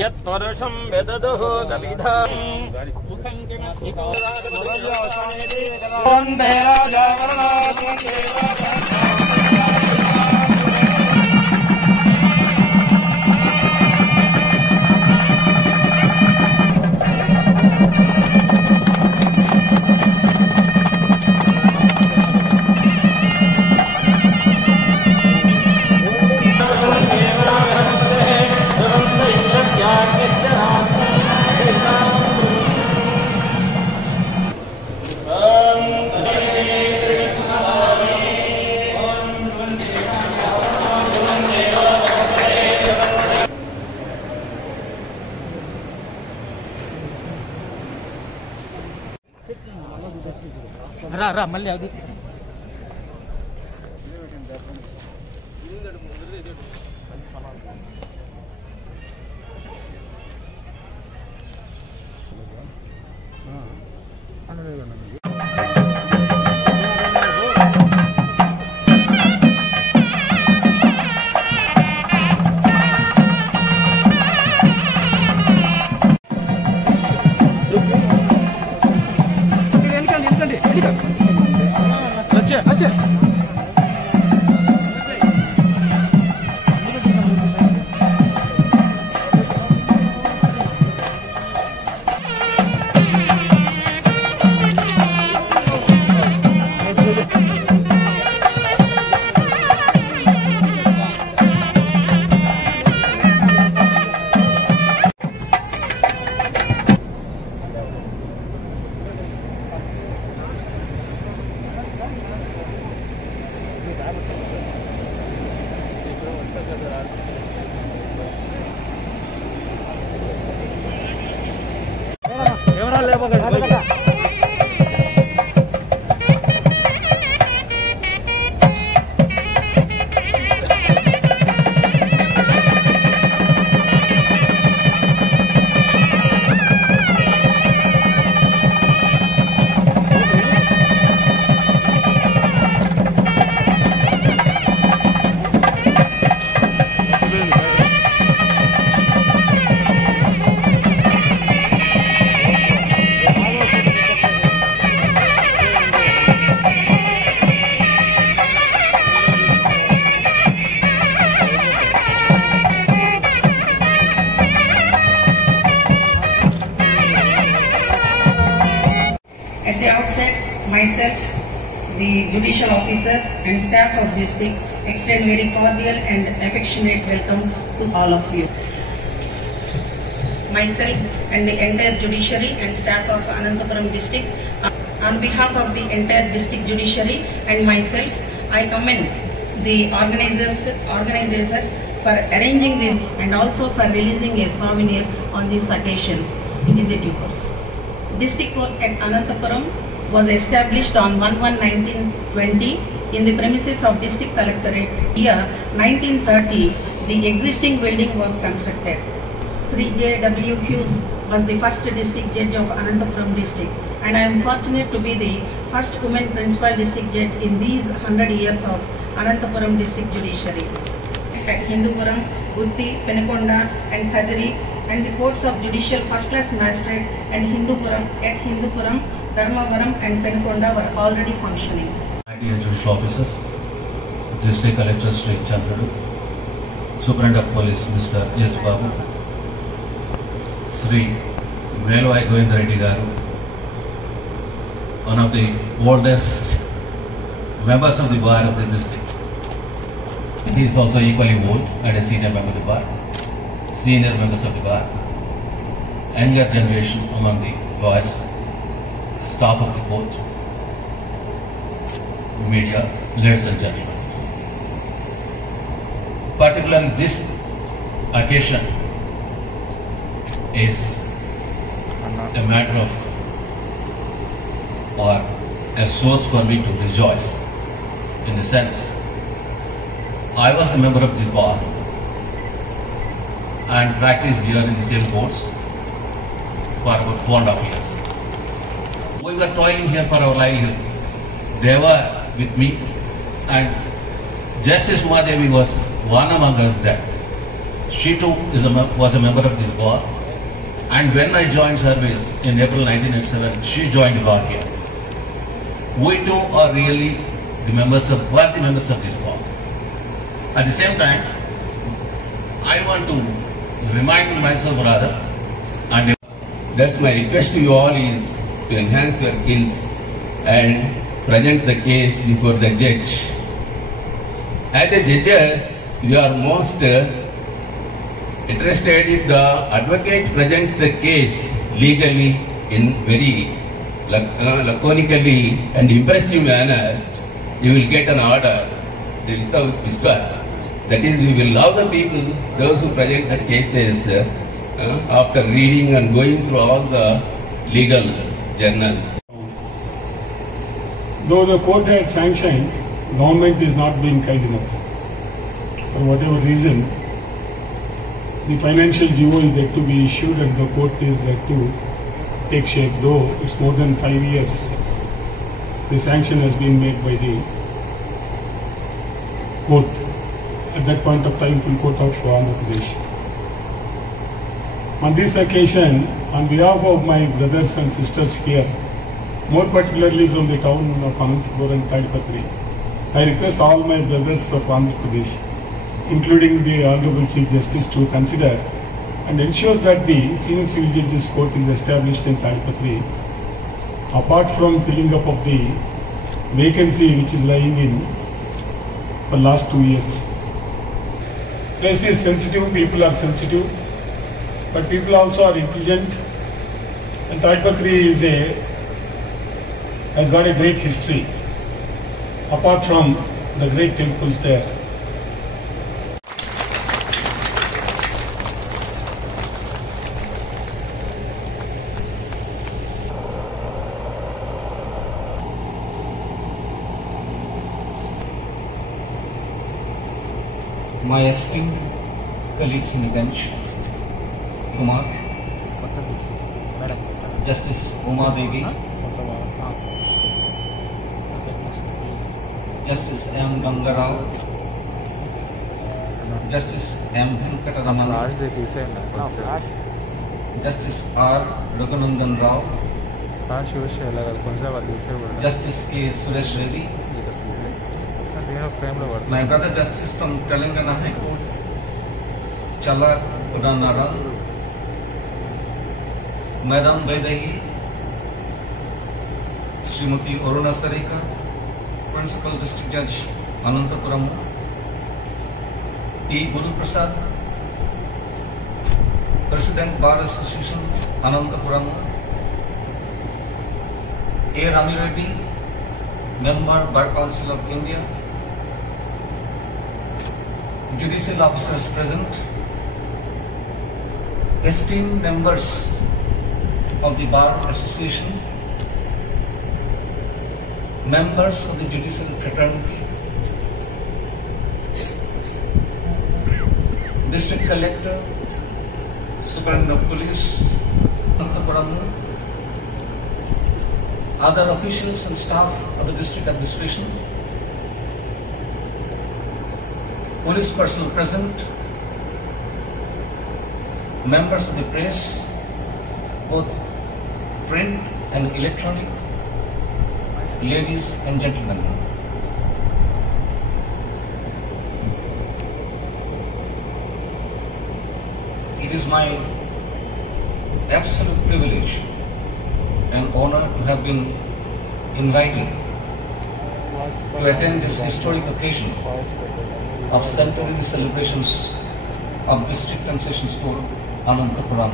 यत्परुषं वेददुः कविधाम् वन्दे राजा रा मल्ल At the outset, myself, the judicial officers and staff of district extend very cordial and affectionate welcome to all of you. Myself and the entire judiciary and staff of Anantapuram district, on behalf of the entire district judiciary and myself, I commend the organizers for arranging this and also for releasing a souvenir on this occasion. It is a due course. District Court at Anantapuram was established on 1/1/1920 in the premises of District Collectorate. Year 1930, the existing building was constructed. Sri J.W. Hughes was the first district judge of Anantapuram district, and I am fortunate to be the first woman principal district judge in these 100 years of Anantapuram district judiciary. at Hindupuram, Utti, Penakonda and Kadiri, and the courts of judicial first class magistrate and Hindupuram, Dharmavaram and Penakonda were already functioning. Dear judicial officers, District Collector Sri Chandradu, Superintendent of Police Mr. S. Babu, Sri Melvai Govindra Reddy Garu, one of the oldest members of the bar of the district. He is also equally old and a senior member of the bar, senior members of the bar, younger generation among the lawyers, staff of the court, media, ladies and gentlemen. Particularly this occasion is a matter of or a source for me to rejoice, in the sense I was a member of this bar and practiced here in the same courts for about 4.5 years. We were toiling here for our livelihood. They were with me, and Justice Umadevi was one among us there. She too was a member of this bar, and when I joined service in April 1987, she joined the bar here. We too are really the members of this bar. At the same time, I want to remind myself rather, and that's my request to you all, is to enhance your skills and present the case before the judge. As the judges, you are most interested if the advocate presents the case legally in very laconically and impressive manner. You will get an order without whisper. That is, we will love the people, those who present the cases after reading and going through all the legal journals. Though the court had sanctioned, government is not being kind enough. For whatever reason, the financial GO is yet to be issued and the court is yet to take shape, though it's more than 5 years. The sanction has been made by the court. At that point of time, full court of Andhra Pradesh. On this occasion, on behalf of my brothers and sisters here, more particularly from the town of Anantapur and Tadipatri, I request all my brothers of Andhra Pradesh, including the Honorable Chief Justice, to consider and ensure that the Senior Civil Judges Court is established in Tadipatri, apart from filling up of the vacancy which is lying in for last 2 years. Place is sensitive, people are sensitive, but people also are intelligent, and Tadipatri has got a great history, apart from the great temples there. My esteemed colleagues in the bench, Kumar, Justice Uma Devi, Justice M. Gangarao, Justice M. Venkataraman, Justice R. Raghuనందన్ Rao, Justice K. Suresh Reddy, my brother Justice from Telangana High Court, Chala Udanara, Madam Vaidehi, Srimati Aruna Sarika, Principal District Judge, Anantapuram, E. Guru Prasad, President Bar Association, Anantapuram, A. Rami Reddy, Member Bar Council of India, judicial officers present, esteemed members of the Bar Association, members of the judicial fraternity, District Collector, Superintendent of Police, Anantapuramu, other officials and staff of the District Administration, police personnel present, members of the press, both print and electronic, ladies and gentlemen. It is my absolute privilege and honor to have been invited to attend this historic occasion of centenary celebrations of District Concession Store Anantapuram.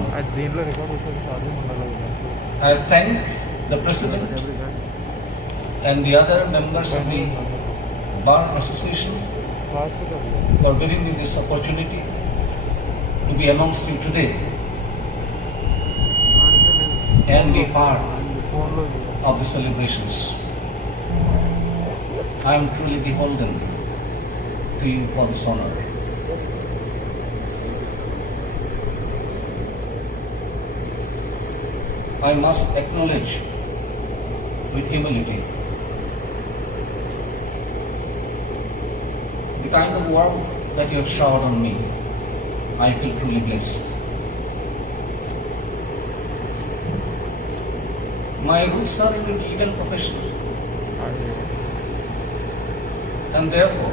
I thank the President and the other members of the Bar Association for giving me this opportunity to be amongst you today and be part of the celebrations. I am truly beholden to you for this honor. I must acknowledge with humility the kind of warmth that you have showered on me. I feel truly blessed. My roots are in the legal profession, and therefore,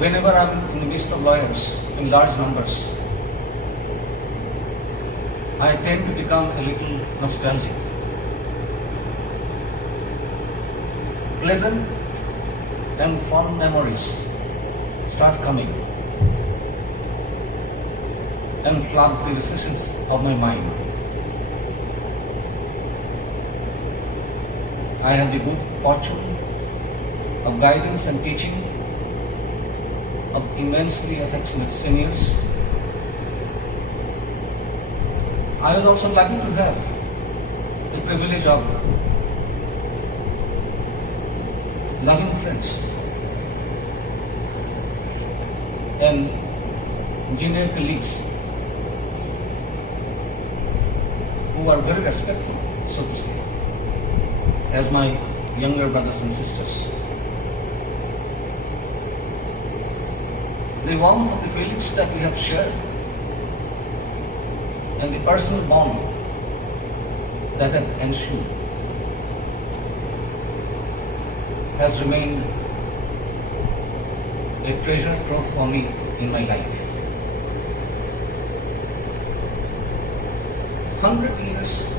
whenever I am in the midst of lawyers in large numbers, I tend to become a little nostalgic. Pleasant and fond memories start coming and flood the recesses of my mind. I had the good fortune of guidance and teaching of immensely affectionate seniors. I was also lucky to have the privilege of loving friends and junior colleagues who are very respectful, so to say, as my younger brothers and sisters. The warmth of the feelings that we have shared and the personal bond that have ensued has remained a treasure trove for me in my life. 100 years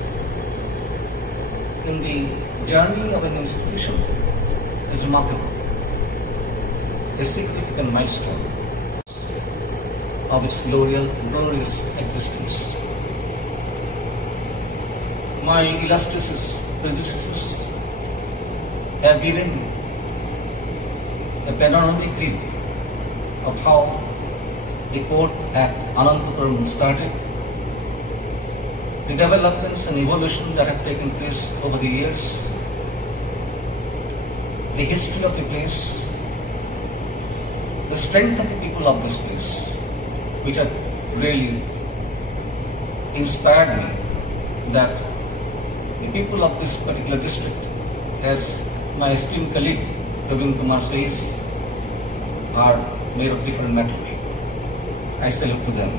in the journey of an institution is remarkable, a significant milestone of its glorious existence. My illustrious predecessors have given a panoramic view of how the court at Anantapuram started, the developments and evolution that have taken place over the years, the history of the place, the strength of the people of this place, which have really inspired me that the people of this particular district, as my esteemed colleague Praveen Kumar says, are made of different metal. I salute to them.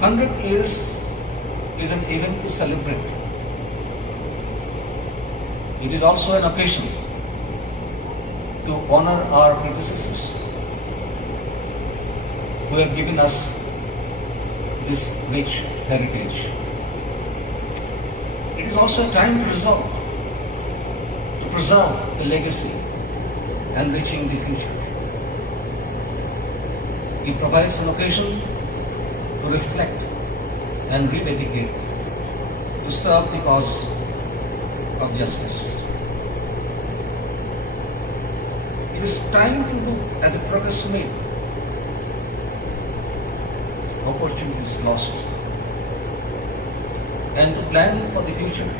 "100 years is an event to celebrate. It is also an occasion to honor our predecessors who have given us this rich heritage. It is also a time to preserve the legacy enriching the future. It provides an occasion to reflect and rededicate to serve the cause of justice. It is time to look at the progress made, opportunities lost, and to plan for the future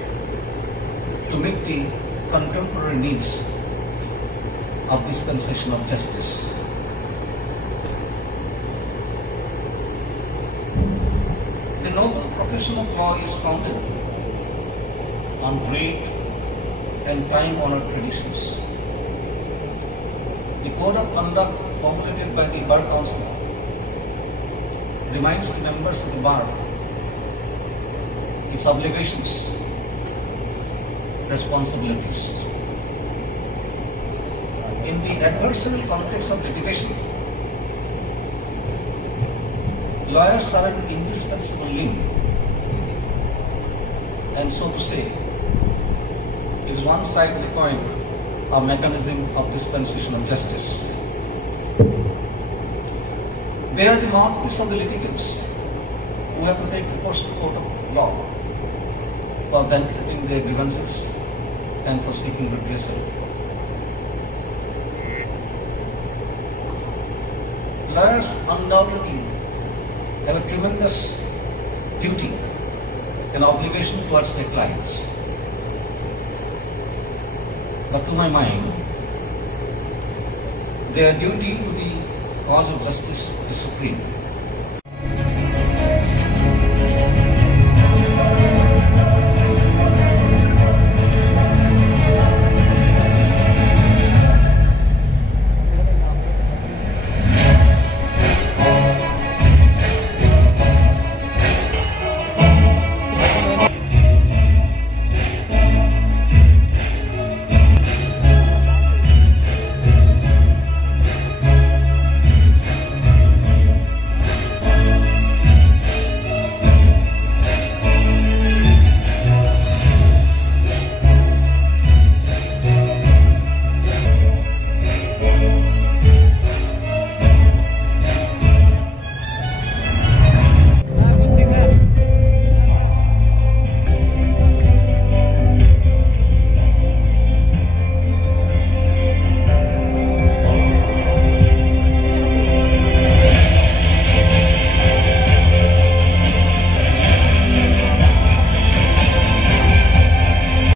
to meet the contemporary needs of dispensation of justice. The noble profession of law is founded on great and time-honored traditions. The code of conduct formulated by the Bar Council reminds the members of the bar its obligations, responsibilities. In the adversarial context of litigation, lawyers are an indispensable link, and so to say, is one side of the coin, a mechanism of dispensation of justice. They are the mouthpiece of the litigants who have to take recourse to the court of law for ventilating their grievances and for seeking redressal. Lawyers undoubtedly have a tremendous duty and obligation towards their clients. But to my mind, their duty to the cause of justice is supreme.